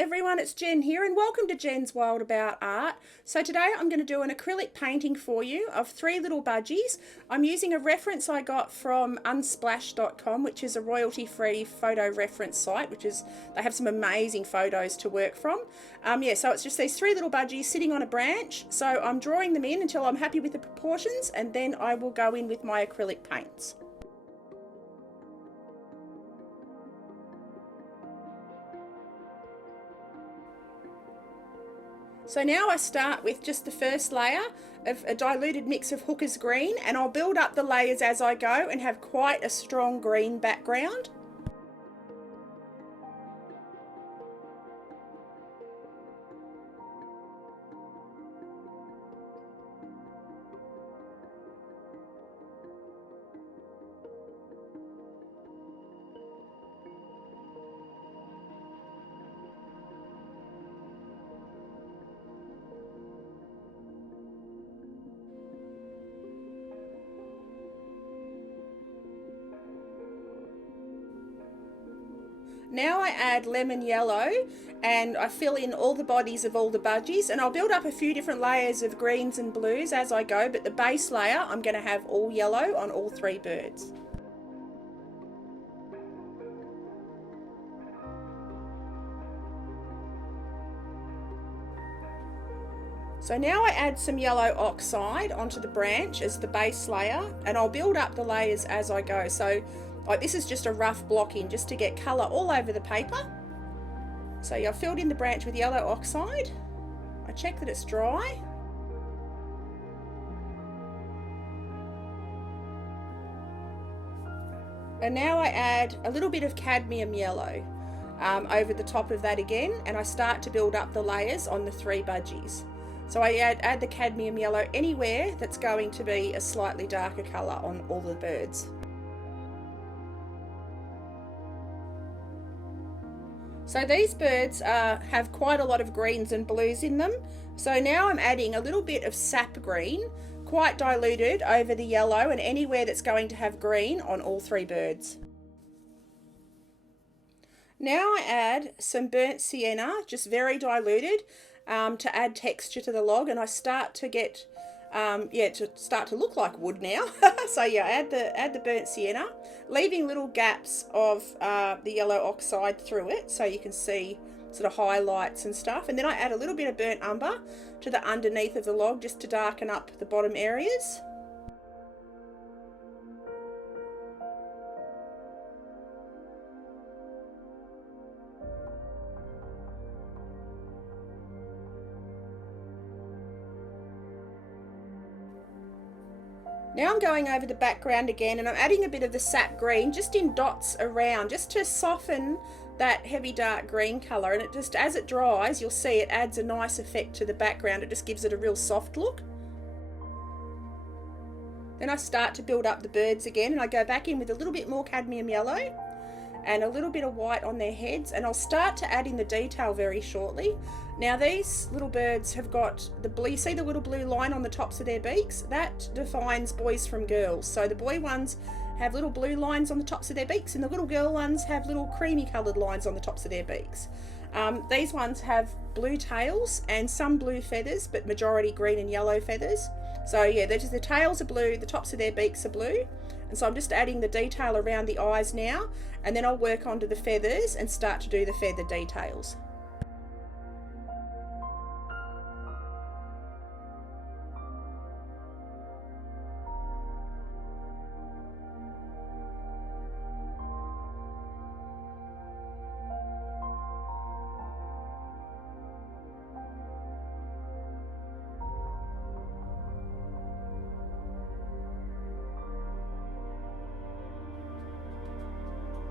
everyone, it's Jen here and welcome to Jen's World About Art. So today I'm going to do an acrylic painting for you of three little budgies. I'm using a reference I got from unsplash.com, which is a royalty-free photo reference site, they have some amazing photos to work from. So it's just these three little budgies sitting on a branch. So I'm drawing them in until I'm happy with the proportions, and then I will go in with my acrylic paints. So now I start with just the first layer of a diluted mix of Hooker's green, and I'll build up the layers as I go and have quite a strong green background. Now I add lemon yellow and I fill in all the bodies of all the budgies, and I'll build up a few different layers of greens and blues as I go, but the base layer I'm going to have all yellow on all three birds. So now I add some yellow oxide onto the branch as the base layer, and I'll build up the layers as I go. So this is just a rough blocking just to get colour all over the paper. So I've filled in the branch with yellow oxide. I check that it's dry. And now I add a little bit of cadmium yellow over the top of that again, and I start to build up the layers on the three budgies. So I add the cadmium yellow anywhere that's going to be a slightly darker colour on all the birds. So these birds have quite a lot of greens and blues in them. So now I'm adding a little bit of sap green, quite diluted over the yellow and anywhere that's going to have green on all three birds. Now I add some burnt sienna, just very diluted, to add texture to the log, and I start to get to look like wood now. So yeah, add the burnt sienna, leaving little gaps of the yellow oxide through it so you can see sort of highlights and stuff. And then I add a little bit of burnt umber to the underneath of the log just to darken up the bottom areas. Now I'm going over the background again, and I'm adding a bit of the sap green just in dots around, just to soften that heavy dark green colour. And it just, as it dries, you'll see it adds a nice effect to the background. It just gives it a real soft look. Then I start to build up the birds again, and I go back in with a little bit more cadmium yellow and a little bit of white on their heads, and I'll start to add in the detail very shortly. Now these little birds have got the blue, you see the little blue line on the tops of their beaks? That defines boys from girls. So the boy ones have little blue lines on the tops of their beaks, and the little girl ones have little creamy coloured lines on the tops of their beaks. These ones have blue tails and some blue feathers, but majority green and yellow feathers. So yeah, the tails are blue, the tops of their beaks are blue. And so I'm just adding the detail around the eyes now, and then I'll work onto the feathers and start to do the feather details.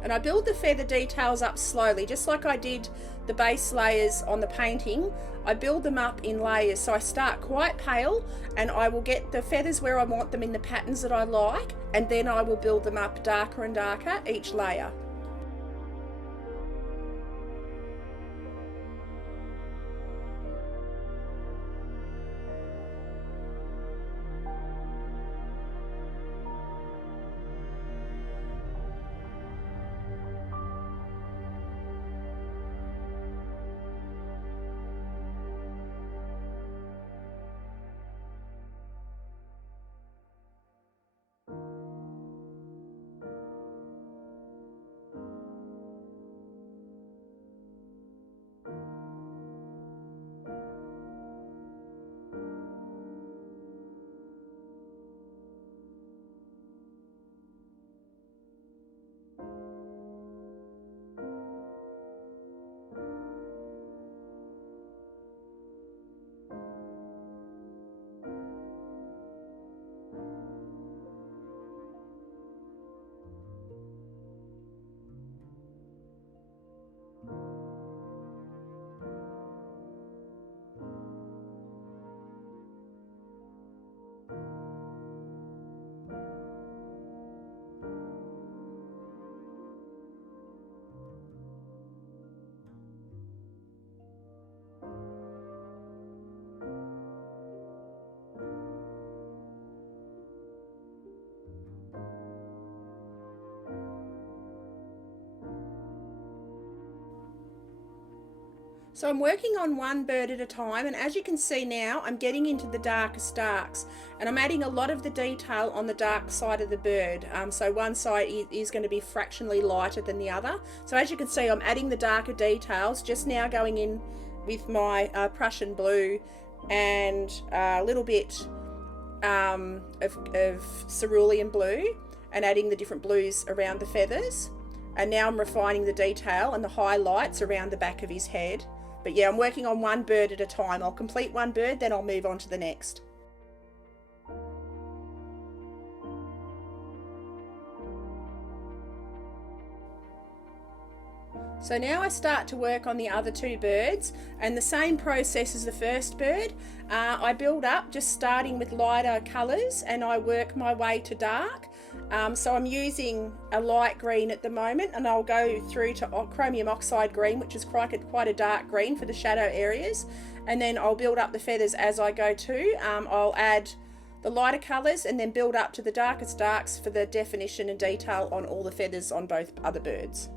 And I build the feather details up slowly, just like I did the base layers on the painting. I build them up in layers, so I start quite pale, and I will get the feathers where I want them in the patterns that I like, and then I will build them up darker and darker each layer. So I'm working on one bird at a time, and as you can see now, I'm getting into the darkest darks, and I'm adding a lot of the detail on the dark side of the bird. So one side is going to be fractionally lighter than the other. So as you can see, I'm adding the darker details, just now going in with my Prussian blue and a little bit of cerulean blue, and adding the different blues around the feathers. And now I'm refining the detail and the highlights around the back of his head. But yeah, I'm working on one bird at a time. I'll complete one bird, then I'll move on to the next. So now I start to work on the other two birds, and the same process as the first bird. I build up, just starting with lighter colours, and I work my way to dark. So I'm using a light green at the moment, and I'll go through to chromium oxide green, which is quite a dark green for the shadow areas, and then I'll build up the feathers as I go too. I'll add the lighter colours and then build up to the darkest darks for the definition and detail on all the feathers on both other birds.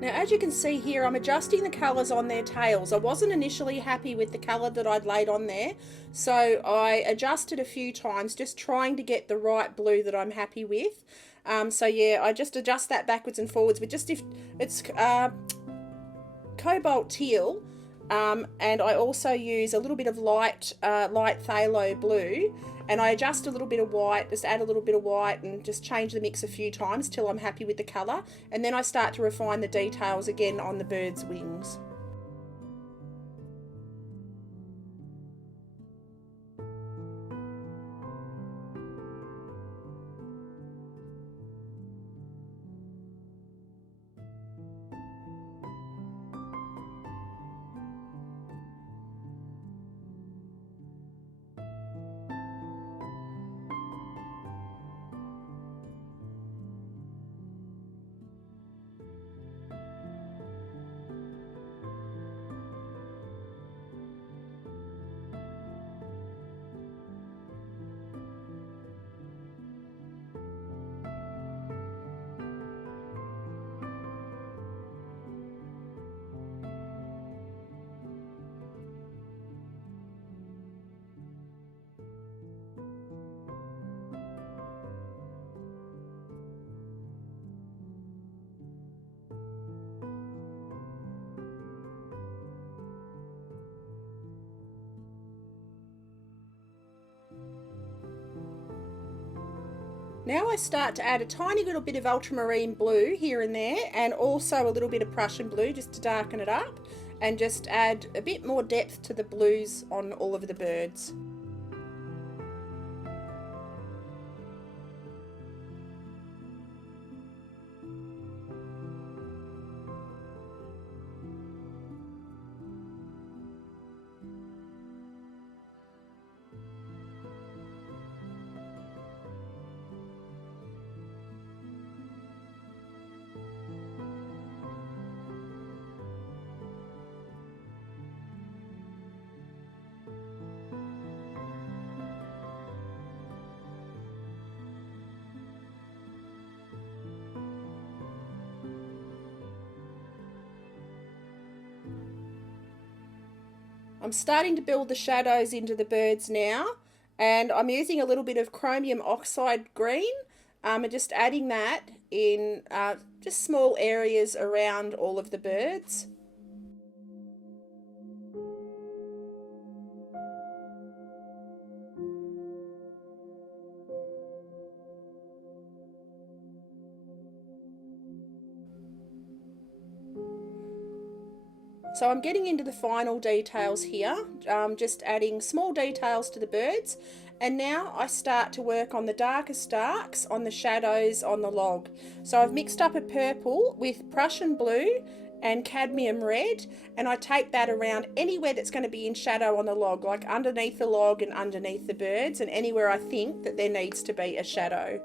Now, as you can see here, I'm adjusting the colours on their tails. I wasn't initially happy with the colour that I'd laid on there, so I adjusted a few times, just trying to get the right blue that I'm happy with. So yeah, I just adjust that backwards and forwards, but just if it's cobalt teal, and I also use a little bit of light phthalo blue, and I adjust a little bit of white, just add a little bit of white and just change the mix a few times till I'm happy with the colour, and then I start to refine the details again on the bird's wings. Now I start to add a tiny little bit of ultramarine blue here and there, and also a little bit of Prussian blue just to darken it up, and just add a bit more depth to the blues on all of the birds. I'm starting to build the shadows into the birds now, and I'm using a little bit of chromium oxide green and just adding that in just small areas around all of the birds. So I'm getting into the final details here, just adding small details to the birds, and now I start to work on the darkest darks on the shadows on the log. So I've mixed up a purple with Prussian blue and cadmium red, and I take that around anywhere that's going to be in shadow on the log, like underneath the log and underneath the birds, and anywhere I think that there needs to be a shadow.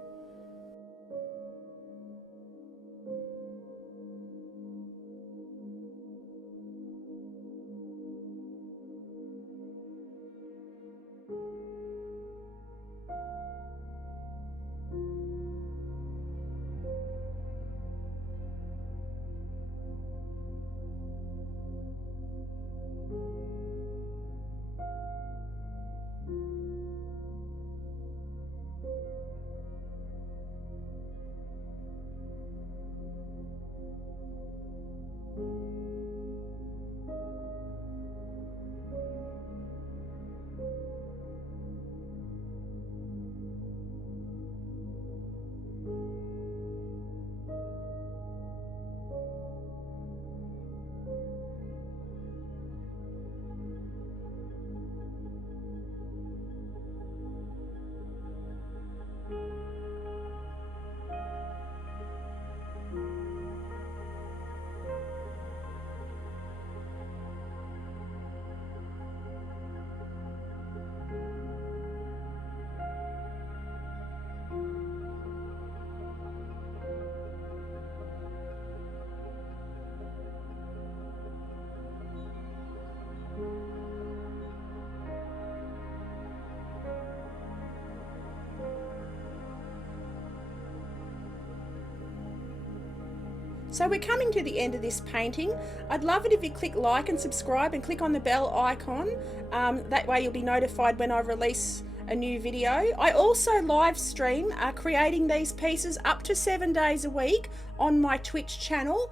So we're coming to the end of this painting. I'd love it if you click like and subscribe and click on the bell icon. That way you'll be notified when I release a new video. I also live stream creating these pieces up to 7 days a week on my Twitch channel,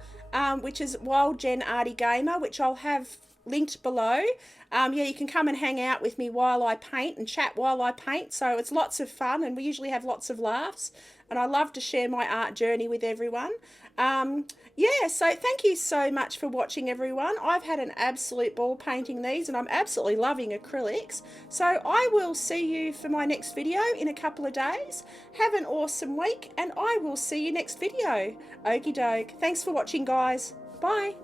which is Wild Gen Arty Gamer, which I'll have linked below. Yeah, you can come and hang out with me while I paint and chat while I paint. So it's lots of fun, and we usually have lots of laughs, and I love to share my art journey with everyone. Yeah, so thank you so much for watching, everyone. I've had an absolute ball painting these, and I'm absolutely loving acrylics. So I will see you for my next video in a couple of days. Have an awesome week, and I will see you next video. Okie doke. Thanks for watching, guys. Bye.